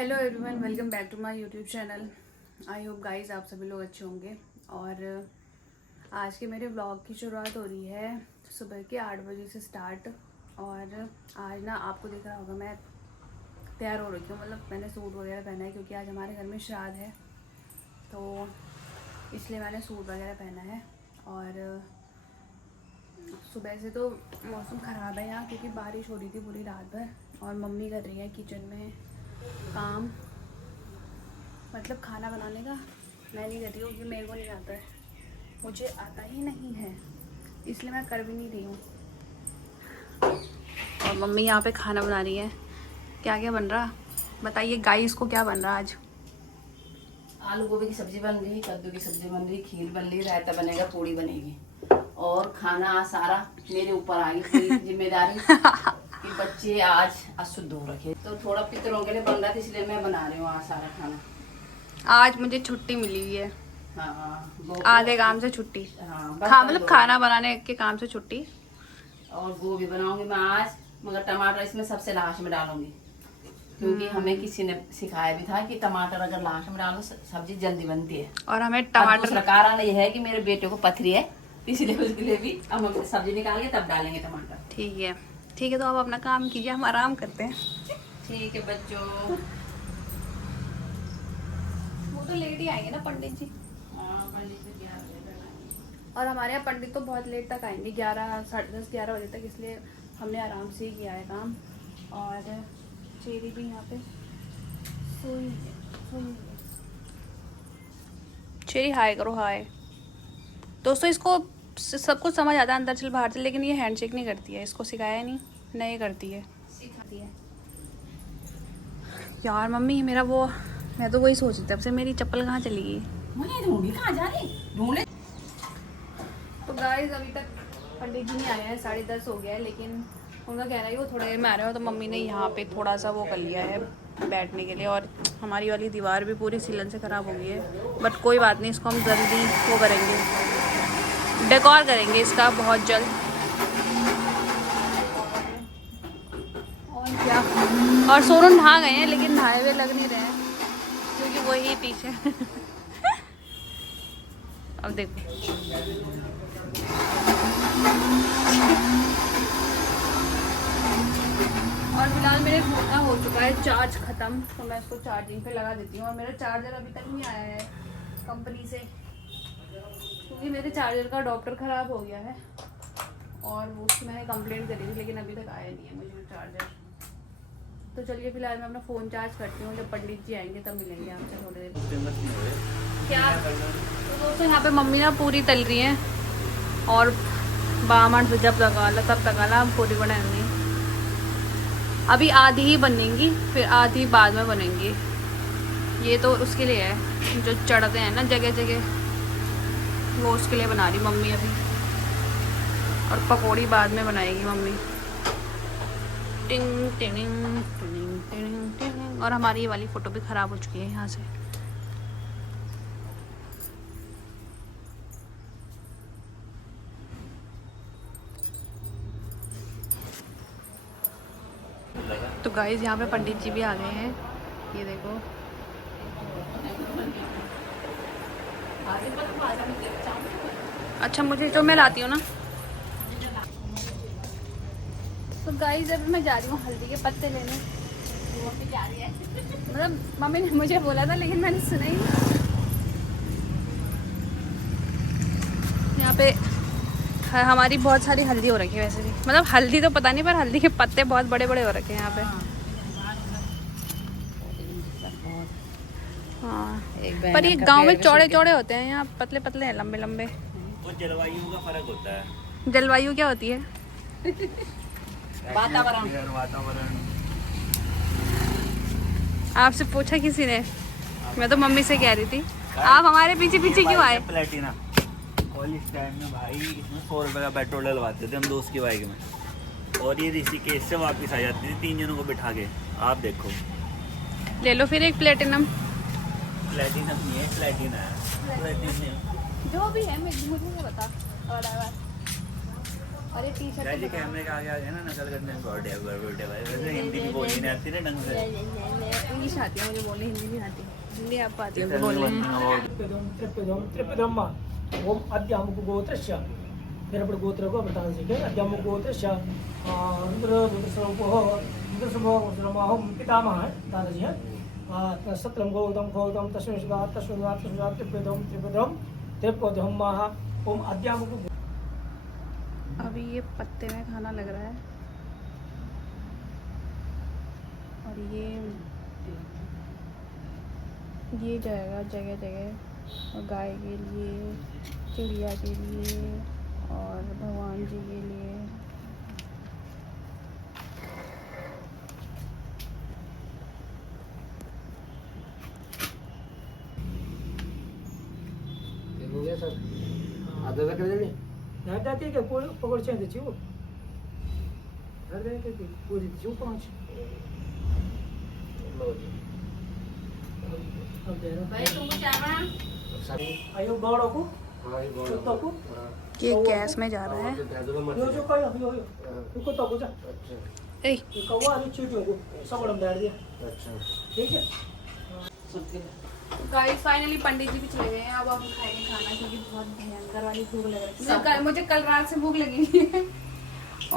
Hello everyone, welcome back to my YouTube channel. I hope guys आप सभी लोग अच्छे होंगे। और आज के मेरे व्लॉग की शुरुआत हो रही है सुबह के 8 बजे से स्टार्ट। और आज ना आपको दिख रहा होगा मैं तैयार हो रखी हूँ, मतलब मैंने सूट वगैरह पहना है क्योंकि आज हमारे घर में श्राद्ध है, तो इसलिए मैंने सूट वगैरह पहना है। और सुबह से तो मौसम ख़राब है यहाँ क्योंकि बारिश हो रही थी पूरी रात भर। और मम्मी कर रही है किचन में काम, मतलब खाना बनाने का। मैं नहीं कर रही हूँ क्योंकि मेरे को नहीं आता है, मुझे आता ही नहीं है, इसलिए मैं कर भी नहीं रही हूँ। और मम्मी यहाँ पे खाना बना रही है। क्या क्या बन रहा बताइए गाइस को, क्या बन रहा आज? आलू गोभी की सब्जी बन रही, कद्दू की सब्जी बन रही, खीर बन रही, रायता बनेगा, पूड़ी बनेगी। और खाना सारा मेरे ऊपर आ गई पूरी जिम्मेदारी कि बच्चे आज अशुद्ध हो रखे, तो थोड़ा पितरों के लिए बन रहा था, इसलिए मैं बना रही हूँ आज सारा खाना। आज मुझे छुट्टी मिली हुई है। हाँ, आधे काम से छुट्टी। हाँ, मतलब खाना बनाने के काम से छुट्टी। और गोभी बनाऊंगी मैं आज, मगर टमाटर इसमें सबसे लास्ट में डालूंगी क्योंकि हमें किसी ने सिखाया भी था कि टमाटर अगर लास्ट में डालो सब्जी जल्दी बनती है। और हमें टमाटर दूसरा कारण ये है कि मेरे बेटे को पथरी है, इसलिए उसके लिए भी हम सब्जी निकाल के तब डालेंगे टमाटर। ठीक है, तो आप अपना काम कीजिए, हम आराम करते हैं। ठीक है बच्चों। वो तो लेट ही आएंगे ना पंडित जी। हाँ, पंडित जी 11 बजे तक आएंगे। और हमारे यहाँ पंडित तो बहुत लेट तक आएंगे, 11, साढ़े 10, 11 बजे तक, इसलिए हमने आराम से ही किया है काम। और चेरी भी यहाँ पे सोई है। चेरी हाय करो, हाय। दोस्तों इसको सब कुछ समझ आता है, अंदर चल बाहर चल, लेकिन ये हैंडशेक नहीं करती है, इसको सिखाया नहीं करती है, सिखाती है। यार मम्मी मेरा वो, मैं तो वही सोच रही थी अब से, मेरी चप्पल कहाँ चली गई? ढूंढी कहाँ जा रही ढूंढे। तो गाइस अभी तक पंडित जी नहीं आए हैं, 10:30 हो गया है, लेकिन उनका कहना है कि वो थोड़ा देर में आ रहे हो। तो मम्मी ने यहाँ पे थोड़ा सा वो कर लिया है बैठने के लिए। और हमारी वाली दीवार भी पूरी सीलन से ख़राब हो गई है, बट कोई बात नहीं, इसको हम जल्दी वो करेंगे, डेकोर करेंगे इसका बहुत जल्द। और क्या, और सोनू नहा गए हैं, लेकिन नहाए हुए लग नहीं रहे हैं क्योंकि वही पीछे अब देखो और फिलहाल मेरे फोन का हो चुका है चार्ज ख़त्म, तो मैं इसको चार्जिंग पे लगा देती हूँ। और मेरा चार्जर अभी तक नहीं आया है कंपनी से, क्योंकि मेरे चार्जर का डॉक्टर ख़राब हो गया है और वो उसकी मैंने कंप्लेंट करी थी, लेकिन अभी तक आया नहीं है मुझे चार्जर। तो चलिए फिलहाल मैं अपना फ़ोन चार्ज करती हूँ, जब पंडित जी आएंगे तब मिलेंगे आपसे थोड़ी देर। क्या तो दोस्तों यहाँ पे मम्मी ना पूरी तल रही हैं और बामण से जब तक हम पूरी बनाएंगे। अभी आधी ही बनेंगी, फिर आधी बाद में बनेंगी। ये तो उसके लिए है जो चढ़ते हैं ना जगह जगह, वो उसके लिए बना रही मम्मी अभी। और पकौड़ी बाद में बनाएगी मम्मी। टिंग टिंग टिंग टिंग टिंग। और हमारी ये वाली फ़ोटो भी ख़राब हो चुकी है यहाँ से। तो गाइस यहाँ पे पंडित जी भी आ गए हैं, ये देखो। अच्छा मुझे तो मैं लाती हूँ ना। तो गाइस अभी मैं जा रही हूँ हल्दी के पत्ते लेने। मम्मी जा रही है मतलब मम्मी ने मुझे बोला था, लेकिन मैंने सुना ही नहीं। यहाँ पे हमारी बहुत सारी हल्दी हो रखी है वैसे भी, मतलब हल्दी तो पता नहीं, पर हल्दी के पत्ते बहुत बड़े बड़े हो रखे हैं यहाँ पे। हाँ, पर ये गांव में चौड़े चौड़े होते हैं, यहाँ पतले पतले हैं, लंबे लंबे। वो जलवायु का फर्क होता है। जलवायु क्या होती है? वातावरण। आपसे पूछा किसी ने? मैं तो मम्मी से कह रही थी। आप हमारे पीछे पीछे क्यों आए? प्लेटिना कॉलेज टाइम में भाई इसमें 100 रुपये का पेट्रोल डलवाते थे हम दोस्त की बाइक में, और ये ऋषिकेश से वापस आ जाती थी 3 जनों को बिठा के। आप देखो, ले लो फिर एक प्लेटिनम। प्लेटिनम नहीं है, प्लेटिना है। प्लेटिनम जो भी है मुझे नहीं पता। और और ये टी शर्ट जी कैमरे के आगे आ गए ना नकल करने में बर्थडे बर्थडे भाई वैसे हिंदी की बोली नहीं आती ना ढंग से इंग्लिश आती है मुझे बोलने, हिंदी नहीं आती। हिंदी आपको आती है बोलने। त्रिपदम ओम अद्यामुक गोत्रस्य निरपड़ गोत्र को बतान सीखे अद्यामुक गोत्रस्य रुद्रस्वरूपो पितामह है दादाजी है सत्रम गौतम गौतम तस्मिन् त्रिपदम महा ओम अद्यामुक। अभी ये पत्ते में खाना लग रहा है और ये जाएगा जगह जगह, और गाय के लिए, चिड़िया के लिए और भगवान जी के लिए। हो गया सर आधा तक ले याद आती है कि पकड़ चाहिए थी वो घर गए थे पूरी जो पाँच आयो बड़ों को कुत्तों को ये गैस में जा रहा है। यो जो कोई अभी हो कुत्तों को जा ए कौवा अभी चूटियों को सब बड़ा बैठ दिया ठीक है। गाइस फाइनली पंडित जी भी चले गए हैं। अब हम खाएंगे खाना क्योंकि बहुत भयंकर वाली भूख लग रही है। मुझे कल रात से भूख लगी हुई है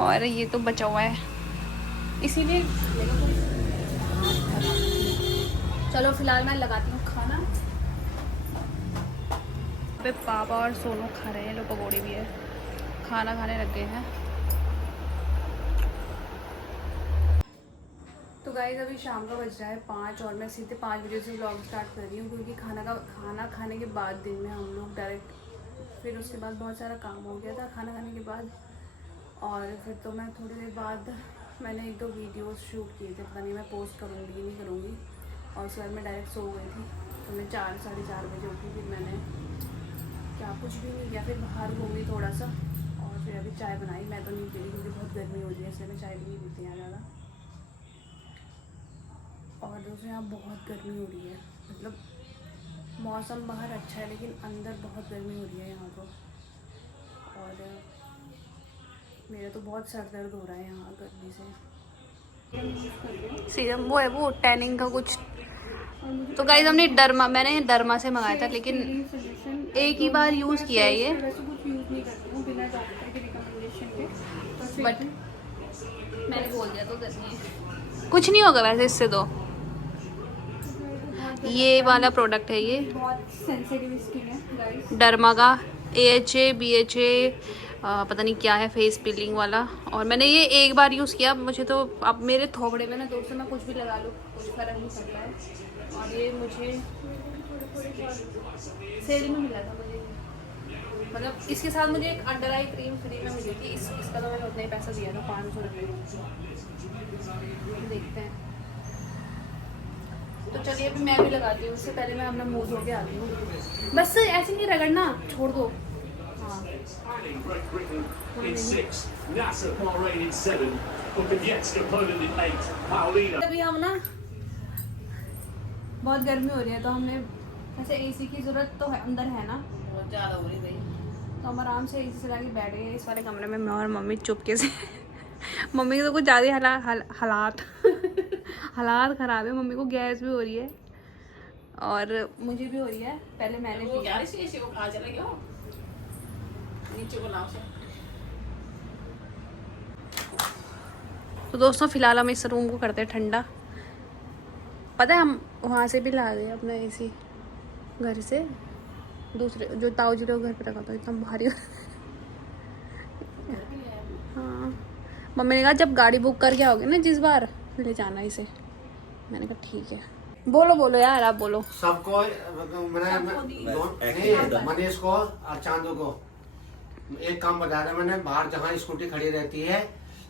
और ये तो बचा हुआ है इसीलिए। चलो फिलहाल मैं लगाती हूँ खाना। पे पापा और सोनू खा रहे हैं, लोग पकौड़े भी है, खाना खाने लग गए हैं। तो गाइस अभी शाम का बज रहा है 5 और मैं सीधे 5 बजे से व्लॉग स्टार्ट कर रही हूँ क्योंकि खाना खाने के बाद दिन में हम लोग डायरेक्ट फिर उसके बाद बहुत सारा काम हो गया था खाना खाने के बाद। और फिर तो मैं थोड़ी देर बाद मैंने 1-2 वीडियोस शूट किए थे, पता नहीं मैं पोस्ट करूँगी नहीं करूँगी। और उसके बाद मैं डायरेक्ट सो गई थी तो मैं 4-4:30 बजे उठी। फिर मैंने क्या कुछ भी नहीं किया, फिर बाहर घूमी थोड़ा सा और फिर अभी चाय बनाई। मैं तो नहीं पी रही क्योंकि बहुत गर्मी हो रही है इसलिए मैं चाय भी नहीं पीती यहाँ ज़्यादा। और दूसरे यहाँ बहुत गर्मी हो रही है, मतलब मौसम बाहर अच्छा है लेकिन अंदर बहुत गर्मी हो रही है यहाँ तो। और मेरा तो बहुत सर दर्द हो रहा है यहाँ गर्मी से। सीरम वो है वो टैनिंग का कुछ। तो गाइस हमने मैंने डर्मा से मंगाया था लेकिन एक ही बार यूज़ किया है ये, बट मैंने बोल दिया तो कुछ नहीं होगा वैसे इससे। तो ये वाला प्रोडक्ट है, ये बहुत सेंसिटिव स्किन है गाइस, डर्मा का AHA BHA पता नहीं क्या है फेस पीलिंग वाला। और मैंने ये एक बार यूज़ किया, मुझे तो अब मेरे थोबड़े में ना दोस्तों मैं कुछ भी लगा लूँ कुछ फर्क नहीं पड़ता है। और ये मुझे सेल में मिला था मुझे, मतलब इसके साथ मुझे एक अंडर आई क्रीम फ्री में मिली थी। इसका तो मैंने उतना ही पैसा दिया था 500 रुपये। देखते हैं। तो चलिए अभी मैं भी लगाती हूँ, उससे पहले मैं अपना मुंह धो के आती हूँ। बस ऐसे नहीं रगड़ना, छोड़ दो। हाँ अभी हम ना बहुत गर्मी हो रही है तो हमने ऐसे AC की जरूरत तो है, अंदर है ना बहुत ज़्यादा हो रही भाई, तो हम आराम से AC चला के बैठ गए इस वाले कमरे में। मैं और मम्मी चुपके से मम्मी के तो कुछ ज़्यादा हालात हालात ख़राब है। मम्मी को गैस भी हो रही है और मुझे भी हो रही है। पहले मैंने वो क्या इसी को कहाँ चले गए हो नीचे को नाव से। तो दोस्तों फिलहाल हम इस रूम को करते हैं ठंडा। पता है हम वहाँ से भी ला गए अपना AC घर से, दूसरे जो ताऊ जी लोग घर पे रखा था, इतना भारी। हाँ मम्मी ने कहा जब गाड़ी बुक करके आओगे ना जिस बार ले जाना इसे। मैंने कहा ठीक है। बोलो बोलो यार आप बोलो। सबको मनीष को और चांदू को एक काम बता रहा मैंने, बाहर जहाँ स्कूटी खड़ी रहती है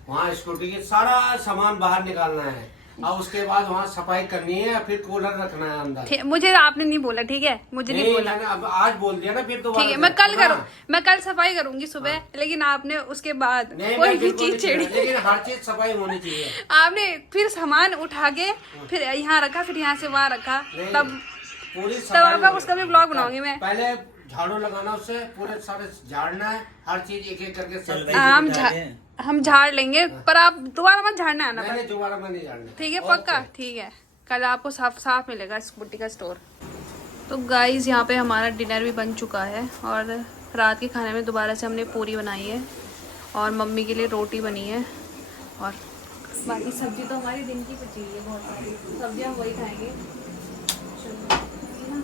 वहाँ स्कूटी की सारा सामान बाहर निकालना है और उसके बाद वहाँ सफाई करनी है, फिर कूलर रखना है अंदर। मुझे आपने नहीं बोला, ठीक है मुझे नहीं बोला। अब आज बोल दिया ना, फिर तो ठीक है मैं कल करूँ, मैं कल सफाई करूंगी सुबह। लेकिन आपने उसके बाद कोई भी चीज छेड़ी, लेकिन हर चीज सफाई होनी चाहिए। आपने फिर सामान उठा के फिर यहाँ रखा, फिर यहाँ से वहाँ रखा, तब पूरी तब आपका उसका भी ब्लॉग बनाऊंगी मैं। पहले झाड़ू लगाना, उससे पूरे सारे झाड़ना है, हर चीज एक एक करके चल सब। रही हम झाड़ लेंगे, पर आप दोबारा मत झाड़ना आना। नहीं दोबारा मैं नहीं झाड़ना। ठीक है पक्का, ठीक है। कल आपको साफ साफ मिलेगा स्कूटी का स्टोर। तो गाइस यहाँ पे हमारा डिनर भी बन चुका है और रात के खाने में दोबारा से हमने पूरी बनाई है और मम्मी के लिए रोटी बनी है और बाकी सब्जी तो हमारी दिन की बची हुई है, बहुत सारी सब्जी हम वही खाएंगे। चलो, है ना?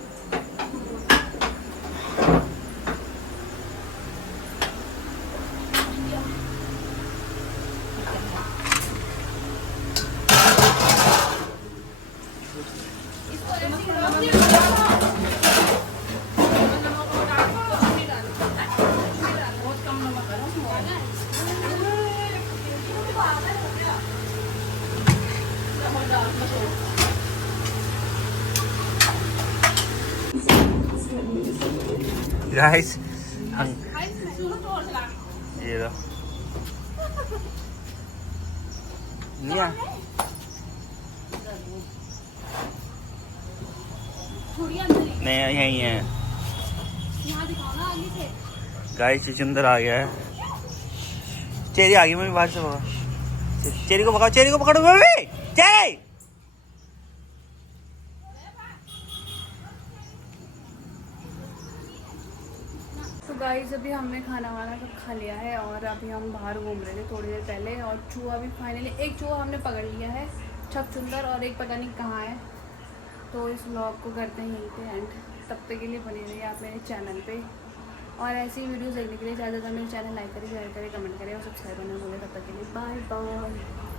गाइस ये लो निया नहीं यही है गाइस। चुचंदर आ गया है, चेरी आ गई। मम्मी बाहर से पकड़ो, चेरी को पकड़ो, चेरी को पकड़ो मम्मी, चेरी। तो गाइस अभी हमने खाना वाना सब खा लिया है और अभी हम बाहर घूम रहे थे थोड़ी देर पहले और चूहा भी फाइनली, एक चूहा हमने पकड़ लिया है छकचुंदर और एक पता नहीं कहाँ है। तो इस व्लॉग को करते हैं यहीं पे एंड। तब तक के लिए बने रहिए आप मेरे चैनल पे और ऐसी ही वीडियोस देखने के लिए ज़्यादा मेरे चैनल लाइक करें, शेयर करें, कमेंट करें और सब्सक्राइब करना भूलें। तब तक के लिए बाय बाय।